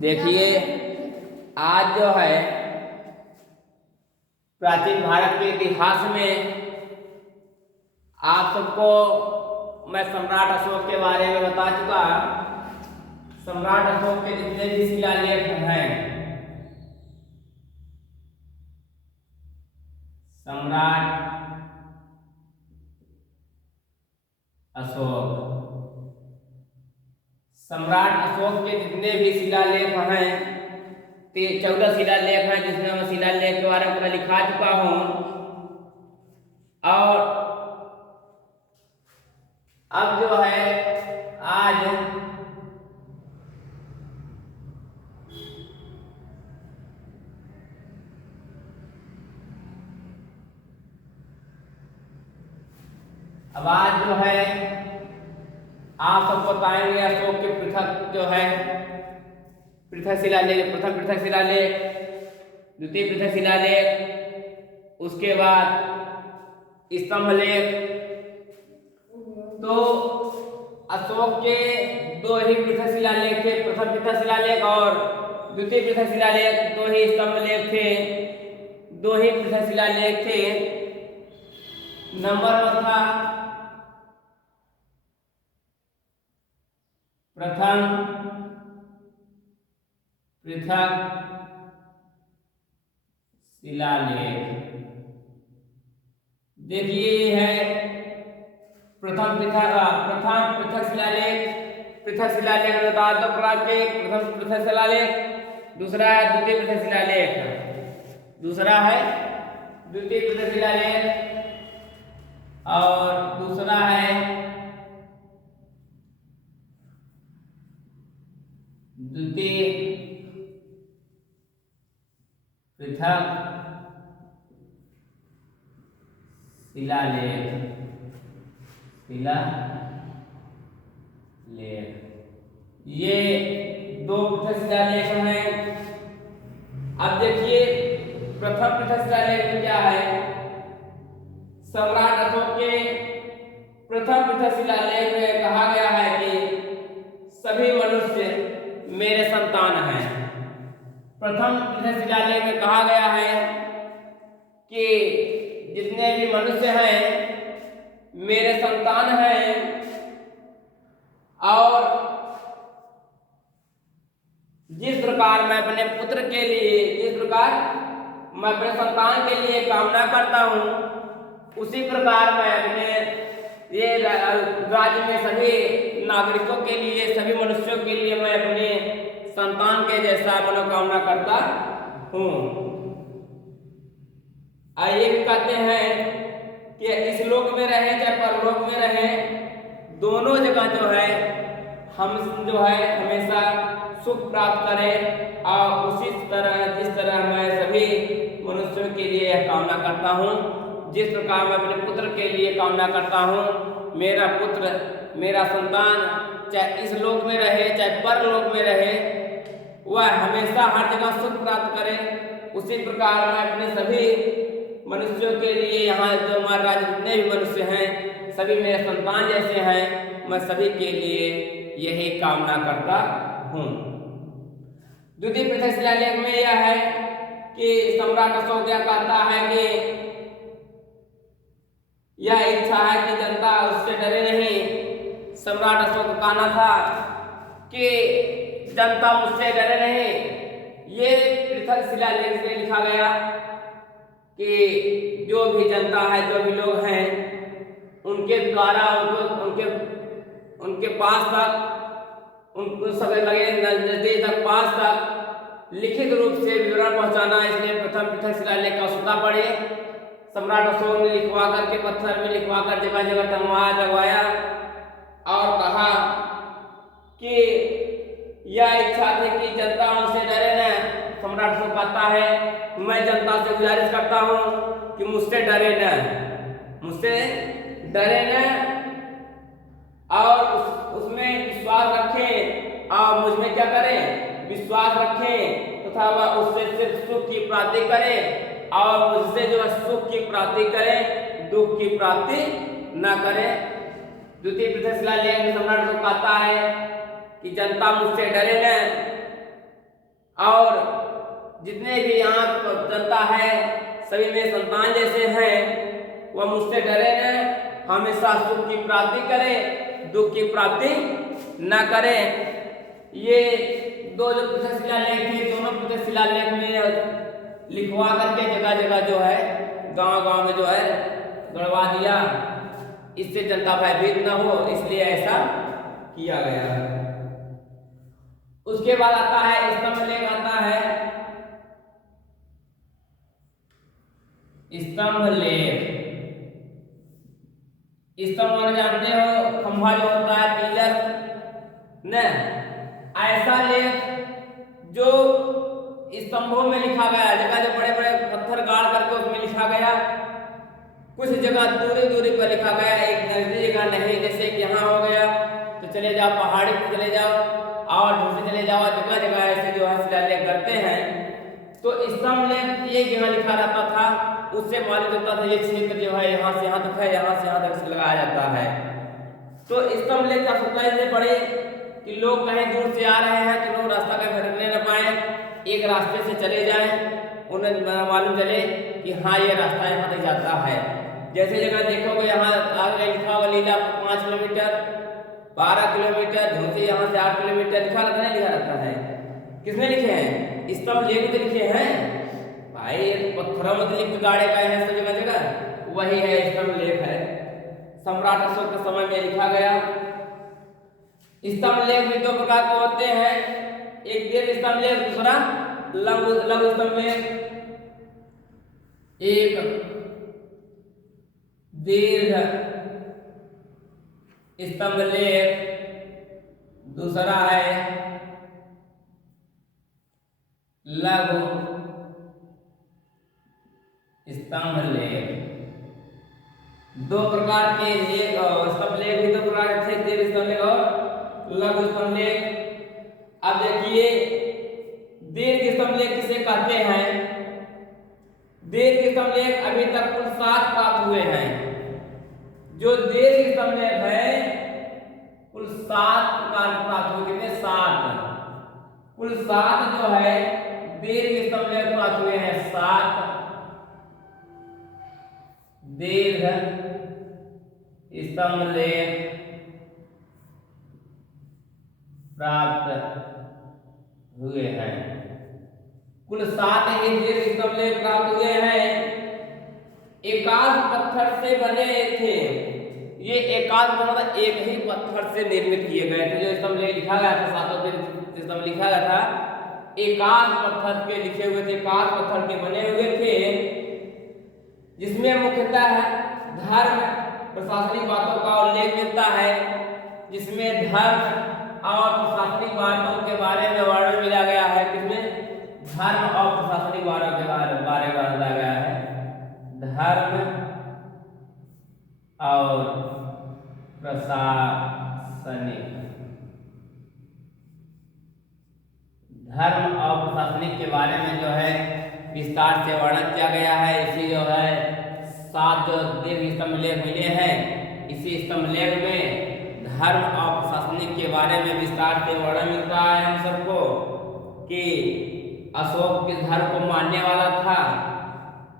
देखिए, आज जो है प्राचीन भारत के इतिहास में आप सबको मैं सम्राट अशोक के बारे में बता चुका। सम्राट अशोक के जितने भी शिलालेख हैं, सम्राट अशोक सम्राट अशोक के जितने भी शिलालेख हैं, 14 शिलालेख हैं, जिसमें मैं शिलालेख के बारे में पूरा लिखा चुका हूं। और अब जो है आज जो है आप सबको बताएंगे अशोक के पृथक जो है पृथक शिलालेख, प्रथम पृथक शिलालेख, द्वितीय पृथक शिलालेख, उसके बाद स्तंभ लेख। तो अशोक के दो ही पृथक शिलालेख थे, प्रथम पृथक शिलालेख और द्वितीय पृथक शिलालेख। दो ही स्तंभ लेख थे, दो ही पृथक शिलालेख थे। नंबर वन था प्रथम पृथक शिलालेख। देखिए ये है प्रथम पृथक शिलालेख। पृथक शिलालेख बता दो प्रकार के, प्रथम पृथक शिलालेख, दूसरा है द्वितीय पृथक शिलालेख, दूसरा है द्वितीय पृथक शिलालेख और दूसरा है द्वितीय पृथक शिलालेख। ये दो पृथक शिलालेख हैं। अब देखिए प्रथम पृथक शिलालेख में क्या है। सम्राट अशोक के प्रथम पृथक शिलालेख में कहा गया है कि सभी मनुष्य मेरे संतान हैं। प्रथम पृथक शिलालेख में कहा गया है कि जितने भी मनुष्य हैं मेरे संतान हैं और जिस प्रकार मैं अपने पुत्र के लिए, जिस प्रकार मैं अपने संतान के लिए कामना करता हूँ, उसी प्रकार मैं अपने ये राज्य में सभी नागरिकों के लिए, सभी मनुष्यों के लिए मैं अपने संतान के जैसा मनोकामना करता हूँ। ये भी कहते हैं कि इस लोक में रहे चाहे परलोक में रहे, दोनों जगह जो है हम जो है हमेशा सुख प्राप्त करें। और उसी तरह जिस तरह मैं सभी मनुष्यों के लिए कामना करता हूँ, जिस प्रकार मैं अपने पुत्र के लिए कामना करता हूँ, मेरा पुत्र, मेरा संतान चाहे इस लोक में रहे चाहे परलोक में रहे, वह हमेशा हर जगह सुख प्राप्त करे। उसी प्रकार मैं अपने सभी मनुष्यों के लिए, यहाँ जो हमारे राज्य जितने भी मनुष्य हैं सभी मेरे संतान जैसे हैं, मैं सभी के लिए यही कामना करता हूँ। द्वितीय पृथक शिलालेख में यह है कि सम्राट अशोक यह कहता है कि यह इच्छा है कि जनता उससे डरे नहीं। सम्राट अशोक का कहना था कि जनता मुझसे डरे नहीं। ये पृथक शिलालेख से लिखा गया कि जो भी जनता है, जो भी लोग हैं, उनके द्वारा उनके पास तक, उनको सभी लगे नजदीक तक, पास तक लिखित रूप से विवरण पहुंचाना। इसलिए प्रथम पृथक शिलालेख की आवश्यकता पड़ी। सम्राट अशोक ने लिखवा करके, पत्थर में लिखवा कर जगह जगह टंगवाया, लगवाया और कहा कि यह इच्छा थी कि जनता उनसे डरे न। सम्राट अशोक कहता है, मैं जनता से गुजारिश करता हूँ कि मुझसे डरे न, मुझसे डरे न और उसमें विश्वास रखें और मुझ में क्या करें, विश्वास रखें तथा वह उससे सिर्फ सुख की प्राप्ति करें और मुझसे जो सुख की प्राप्ति करें, दुख की प्राप्ति न करें। द्वितीय पृथक शिलालेख में सम्राट अशोक कहता है कि जनता मुझसे डरे न और जितने भी यहाँ जनता है सभी में संतान जैसे हैं, वह मुझसे डरे न, हमेशा सुख की प्राप्ति करें, दुख की प्राप्ति न करें। ये दो जो पृथक शिलालेख थे, दोनों पृथक शिलालेख में लिखवा करके जगह जगह जो है गांव गांव में जो है गड़वा दिया, इससे जनता भयभीत न हो, इसलिए ऐसा किया गया। उसके बाद आता है स्तंभ लेख, आता है स्तंभ लेख। स्तंभ माने जानते हो खंभा जो होता है, पिलर न, ऐसा लेख जो स्तंभों में लिखा गया, जगह जो बड़े बड़े पत्थर गाड़ करके उसमें लिखा गया, कुछ जगह दूरी दूरी पर लिखा गया, एक नजदीक जगह नहीं। जैसे कि यहाँ हो गया तो चले जाओ पहाड़ी पर चले जाओ और दूसरी चले जाओ, जगह जगह ऐसे जो है शिलालेख करते हैं। तो स्तंभ लेख एक जगह लिखा रहता था, उससे मालूम होता था ये क्षेत्र जो है यहाँ से यहाँ तक है, यहाँ से यहाँ तक लगाया जाता है। तो स्तंभ लेख का सूत्र इसलिए पढ़े कि लोग कहीं दूर से आ रहे हैं तो लोग रास्ता का भटकने न पाए, एक रास्ते से चले जाएं, उन्हें मालूम चले कि हाँ ये रास्ता यहाँ तक जाता है। जैसे जगह देखोगे यहाँ आगे लिखा हुआ लीला 5 किलोमीटर, 12 किलोमीटर, झूठी यहाँ से 8 किलोमीटर लिखा रहता है, लिखा रहता है। किसने लिखे हैं? स्तंभ लेख तो लिखे हैं भाई, पत्थरों में लिख के गाड़े गए हैं सब जगह जगह, वही है स्तंभ लेख है। सम्राट अशोक के समय में लिखा गया। स्तंभ लेख भी दो प्रकार के होते हैं, एक दीर्घ स्तंभ लेख, दूसरा लघु स्तंभ लेख। एक दीर्घ स्तंभ लेख, दूसरा है लघु स्तंभ लेख। दो प्रकार के लेख, स्तंभ लेख भी दो प्रकार के थे, दीर्घ स्तंभ लेख और लघु स्तंभ लेख। अब देखिए दीर्घ स्तंभ लेख किसे कहते हैं? दीर्घ स्तंभ लेख अभी तक कुल 7 प्राप्त हुए हैं। जो दीर्घ स्तंभ लेख है कुल 7 प्रकार प्राप्त हुए, कितने? 7। कुल 7 जो है दीर्घ स्तंभ लेख प्राप्त हुए हैं, 7 दीर्घ स्तंभ लेख प्राप्त हुए हैं। कुल 7 ही दीर्घ स्तंभ लेख प्राप्त हुए हैं। एकाध पत्थर से बने थे, ये एकाध मतलब एक ही पत्थर से निर्मित किए गए थे। जो स्तंभ लेख लिखा गया था, 7 स्तंभ लिखा गया था, एकाध पत्थर के लिखे हुए थे, एकाध पत्थर के बने हुए थे, जिसमें मुख्यतः धर्म प्रशासनिक बातों का उल्लेख मिलता है, जिसमें धर्म और प्रशासनिक बातों के बारे में वर्णन मिला गया है। किसमें? धर्म और प्रशासनिक बातों के बारे में वर्णन गया है। धर्म और प्रशासनिक, धर्म और प्रशासनिक के बारे में जो है विस्तार से वर्णन किया गया है। इसी जो है 7 जो दीर्घ स्तंभ लेख मिले हैं, इसी स्तंभ लेख में धर्म और प्रशासनिक के बारे में विस्तार से वर्णन मिलता है हम सबको कि अशोक किस धर्म को मानने वाला था,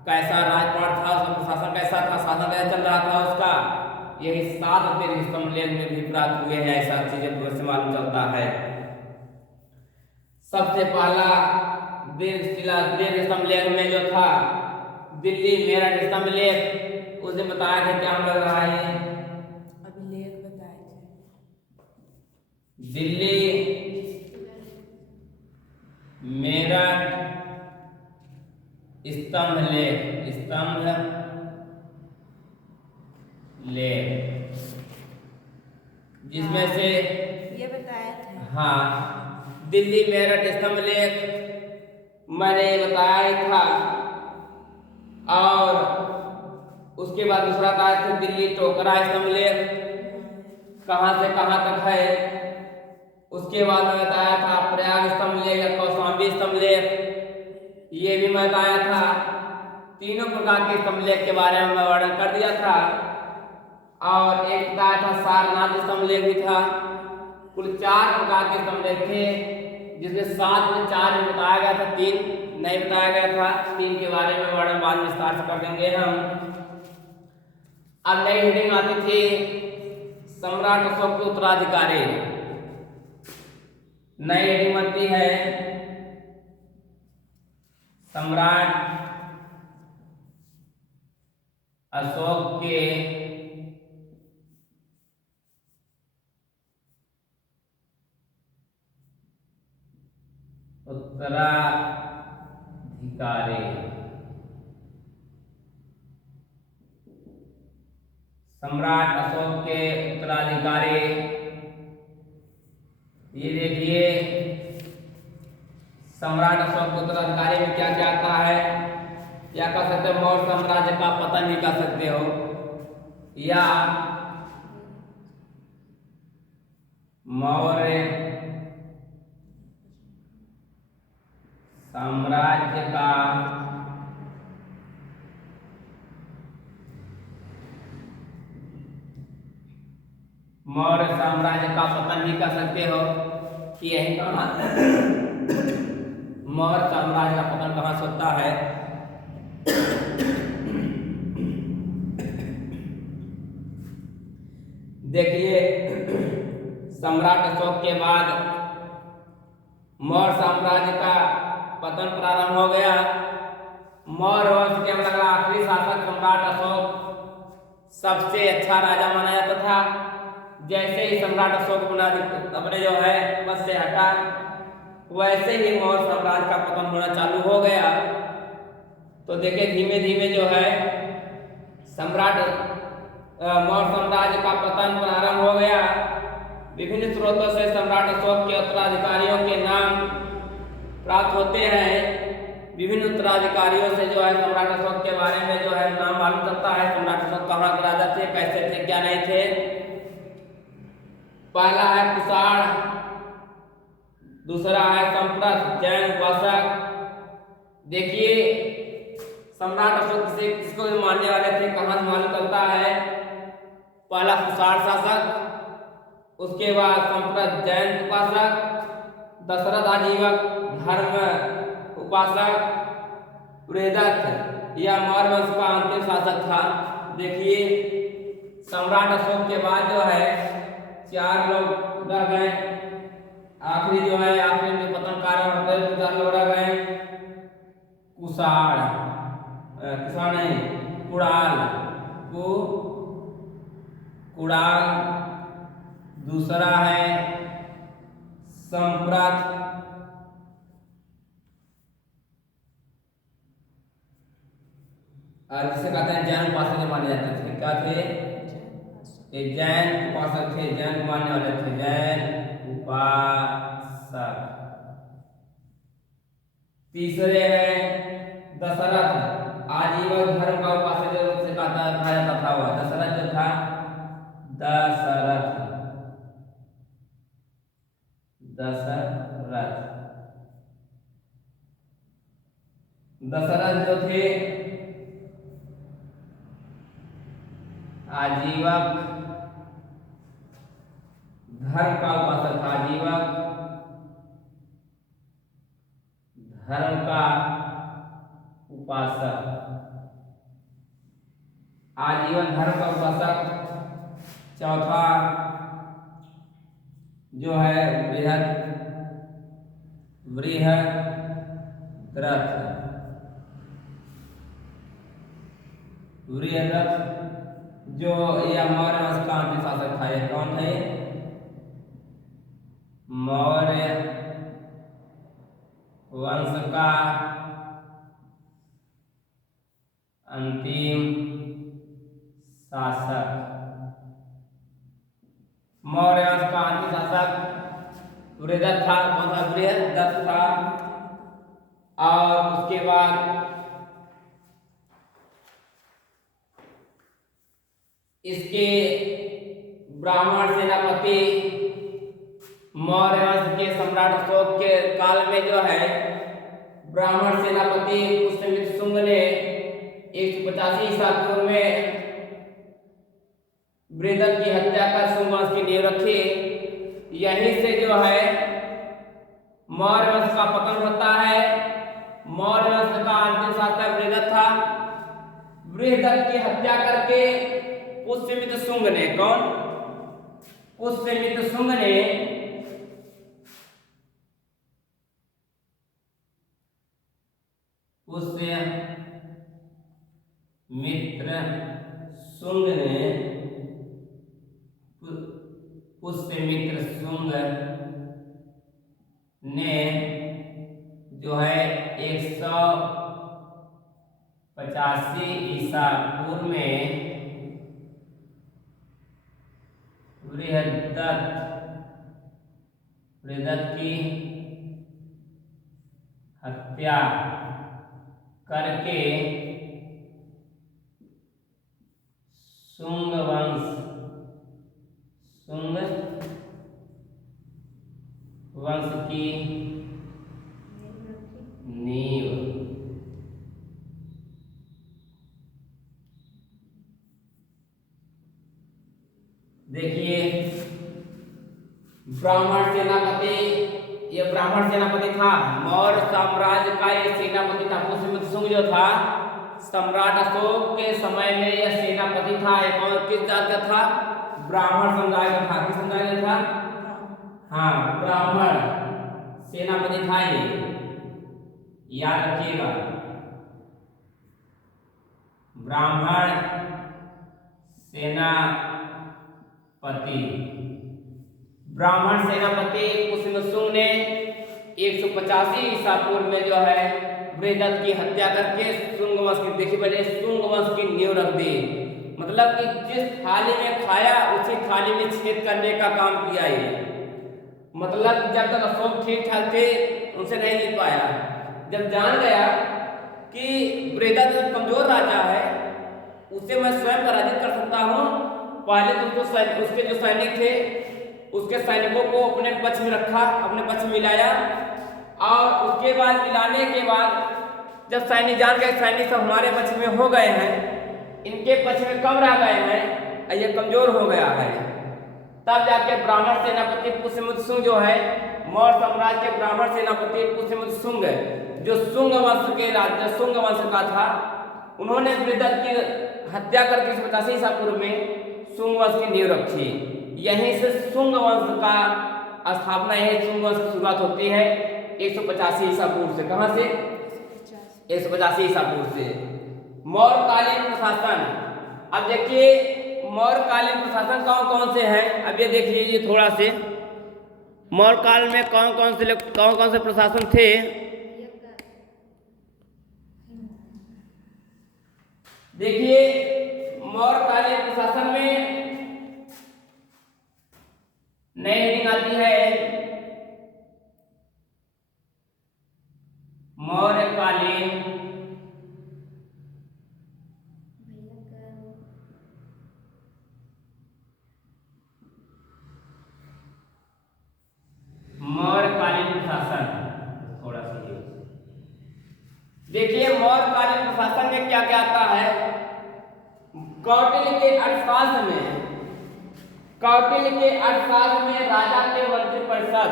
कैसा राजपाट था, उसका प्रशासन कैसा था, शासन कैसा चल रहा था उसका। यही 7 दीर्घ स्तंभ लेख में भी प्राप्त हुए हैं, ऐसा चीजें से मालूम चलता है। सबसे पहला दीर्घ स्तंभ लेख में जो था दिल्ली मेरठ स्तंभ लेख, उसने बताया था क्या लग रहा है? अभिलेख बताए थे। दिल्ली मेरठ स्तंभ लेख, स्तंभ लेख, जिसमें से ये बताया था। हाँ, दिल्ली मेरठ स्तंभ लेख मैंने बताया ही था। और उसके बाद दूसरा था दिल्ली टोकरा स्तंभ लेख, कहाँ से कहाँ तक है। उसके बाद मैं बताया था प्रयाग स्तंभ लेख या कौशाम्बी स्तंभ लेख, ये भी मैं बताया था। तीनों प्रकार के स्तंभ लेख के बारे में मैं वर्णन कर दिया था। और एक बताया था सारनाथ स्तंभ लेख भी था। कुल 4 प्रकार के स्तंभ लेख थे। जिसमें 7 में 4 में बताया गया था, 3 नहीं बताया गया था। 3 के बारे में वर्णन बाद में विस्तार से कर देंगे हम। अब नई हेडिंग आती थी सम्राट अशोक के उत्तराधिकारी। नई हेडिंग बनती है सम्राट अशोक के उत्तराधिकारी। सम्राट अशोक के उत्तराधिकारी, ये देखिए सम्राट अशोक के उत्तराधिकारी में क्या क्या आता है। या कह सकते हो मौर्य साम्राज्य का पतन भी कह सकते हो, या मौर्य साम्राज्य का पतन भी कह सकते हो कि यही कहा मौर्य साम्राज्य का पतन कहाँ से होता है। देखिए सम्राट अशोक के बाद मौर्य साम्राज्य का पतन प्रारंभ हो गया। मौर्य वंश के अंदर आखिरी शासक सम्राट अशोक सबसे अच्छा राजा माना जाता था। जैसे ही सम्राट अशोक अपने जो है पद से हटा, वैसे ही मौर्य साम्राज्य का पतन होना चालू हो गया। तो देखिए धीमे धीमे जो है मौर्य साम्राज्य का पतन प्रारंभ हो गया। विभिन्न स्रोतों से सम्राट अशोक के उत्तराधिकारियों के नाम प्राप्त होते हैं। विभिन्न उत्तराधिकारियों से जो है सम्राट अशोक के बारे में जो है नाम मालूम चलता है। सम्राट अशोक कहाँ के राजा थे, कैसे थे, क्या नहीं थे। पहला है कुषाण, दूसरा है संप्रत जैन उपासक। देखिए सम्राट अशोक किसको मानने वाले थे, कहाँ से मालूम चलता है। पहला कुषाण शासक, उसके बाद संप्रत जैन उपासक, दशरथ आजीवक धर्म उपासक, वृहदत्त या मौर्य वंश का अंतिम शासक था। देखिए सम्राट अशोक के बाद जो है 4 लोग रह गए। आखिरी जो है आखिरी में पतन कारण होते हैं 4 लोग रह गए। कुषाण नहीं कुड़ाल, दूसरा है संप्रत, जिसे कहते हैं जैन उपासक माने जाते थे। क्या थे? एक जैन उपासक थे, जैन मानने वाले थे, जैन उपासक। तीसरे हैं दशरथ, आजीवन धर्म का उपासक जो से कहा जाता था वह दशरथ जो था। दशरथ जो थे आजीवक धर्म का उपासक था, आजीवक धर्म का उपासक, आजीवन धर्म का उपासक। चौथा जो है वृहदत्त जो यह मौर्य वंश का अंतिम शासक था। यह कौन थे? मौर्य वंश का अंतिम शासक। मौर्य वंश का अंतिम शासक वृहदत्त था। कौन था? वृहदत्त था। और उसके बाद इसके ब्राह्मण सेनापति मौर्य वंश के सम्राट अशोक के काल में जो है ब्राह्मण सेनापति पुष्यमित्र शुंग ने 185 ईसा पूर्व में वृहदत्त की हत्या कर शुंग वंश की नींव रखी। यहीं से जो है मौर्य वंश का पतन होता है। मौर्य वंश का अंतिम शासक बृहदत्त था। बृहदत्त की हत्या करके पुष्यमित्र शुंग ने, कौन? पुष्यमित्र शुंग ने पुष्यमित्र शुंग ने जो है 185 ईसा पूर्व में बृहदत्त की हत्या करके शुंग वंश की नींव देखिए। ब्राह्मण सेनापति, ये ब्राह्मण सेनापति था। मौर्य साम्राज्य का ये सेनापति था। पुष्यमित्र शुंग जो था, सम्राट अशोक के समय में यह सेनापति था। एक और किस जात का था? ब्राह्मण समुदाय का था। किस समुदाय का था? हाँ, ब्राह्मण सेनापति था ये, याद रखिएगा। ब्राह्मण सेनापति, ब्राह्मण सेनापति पुष्यमित्र शुंग ने 185 ईसा पूर्व में जो है बृहदत्त की हत्या करके शुंग वंश की, देखिए पहले शुंग वंश की नींव रख दी। मतलब कि जिस थाली में खाया उसी थाली में छेद करने का काम किया ये। मतलब जब तक अशोक ठीक ठाक थे उनसे नहीं जीत पाया। जब जान गया कि बृहदत्त कमजोर राजा है, उसे मैं स्वयं पराजित कर सकता हूँ, पहले तो उसके जो सैनिक थे उसके सैनिकों को अपने पक्ष में रखा, अपने पक्ष में मिलाया। और उसके बाद मिलाने के बाद जब सैनिक जान गए सैनिक सब हमारे पक्ष में हो गए हैं, इनके पक्ष में कम रह गए हैं, ये कमजोर हो गया है, तब जाके ब्राह्मण सेनापति पुष्यमित्र शुंग जो है, मौर्य साम्राज्य के ब्राह्मण सेनापति पुष्यमित्र शुंग जो शुंग वंश का था, उन्होंने बृहदत्त की हत्या करके 185 ईसा पूर्व में शुंग वंश की नींव रखी। यहीं से शुंग वंश का स्थापना, यही शुंग वंश की शुरुआत होती है 185 ईसा पूर्व से। कहां से? 185 ईसा पूर्व से। मौर्यकालीन प्रशासन, अब देखिए मौर्यकालीन प्रशासन कौन कौन से हैं, अब ये देख लीजिए थोड़ा से। मौर्य काल में कौन कौन से प्रशासन थे? देखिए मौर्यकालीन प्रशासन में नई हेडिंग आती है मौर्यकालीन प्रशासन। थोड़ा सा देखिए मौर्यकालीन प्रशासन में क्या क्या आता है। कौटिल्य के अर्थशास्त्र में राजा के मंत्रिपरिषद,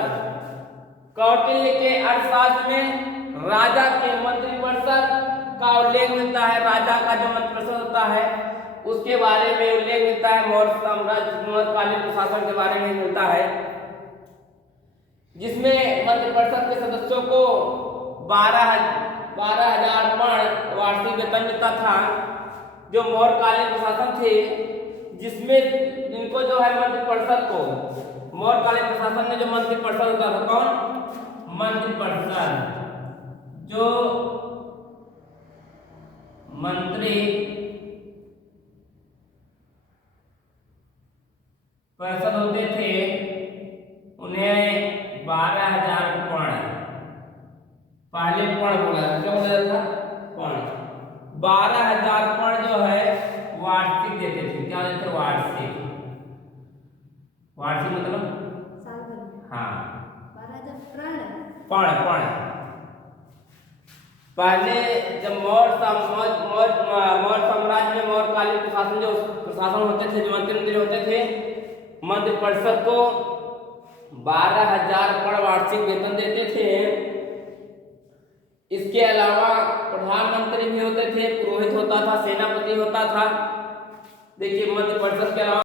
कौटिल्य के अर्थशास्त्र में राजा के मंत्रिपरिषद का उल्लेख मिलता है। राजा का जो मंत्रिपरिषद होता है उसके बारे में उल्लेख मिलता है। मौर्यकालीन प्रशासन के बारे में मिलता है, जिसमें मंत्रिपरिषद के सदस्यों को 12,000 पर्ण वार्षिक वेतन मिलता था। जो मौर्यकालीन प्रशासन थे, जिसमें इनको जो है मंत्रिपरिषद को, मौर्यकालीन प्रशासन में जो मंत्रिपरिषद होता था, कौन? मंत्रिपरिषद, जो मंत्री परिषद होते थे उन्हें 12,000 पर्ण, पहले पर्ण बोला क्या बोला था? पर्ण। 12,000 पर्ण जो है वार्षिक देते थे। क्या देते थे? वार्षिक मतलब साल भर। हाँ, 12,000 पर्ण। पहले जब मौर्य साम्राज्य में मौर्यकालीन प्रशासन होते थे, जो मंत्री होते थे, मंत्रिपरिषद को 12,000 पर वार्षिक वेतन देते थे। इसके अलावा प्रधानमंत्री भी होते थे, पुरोहित होता था, सेनापति होता था। देखिए मध्य प्रदेश के अलावा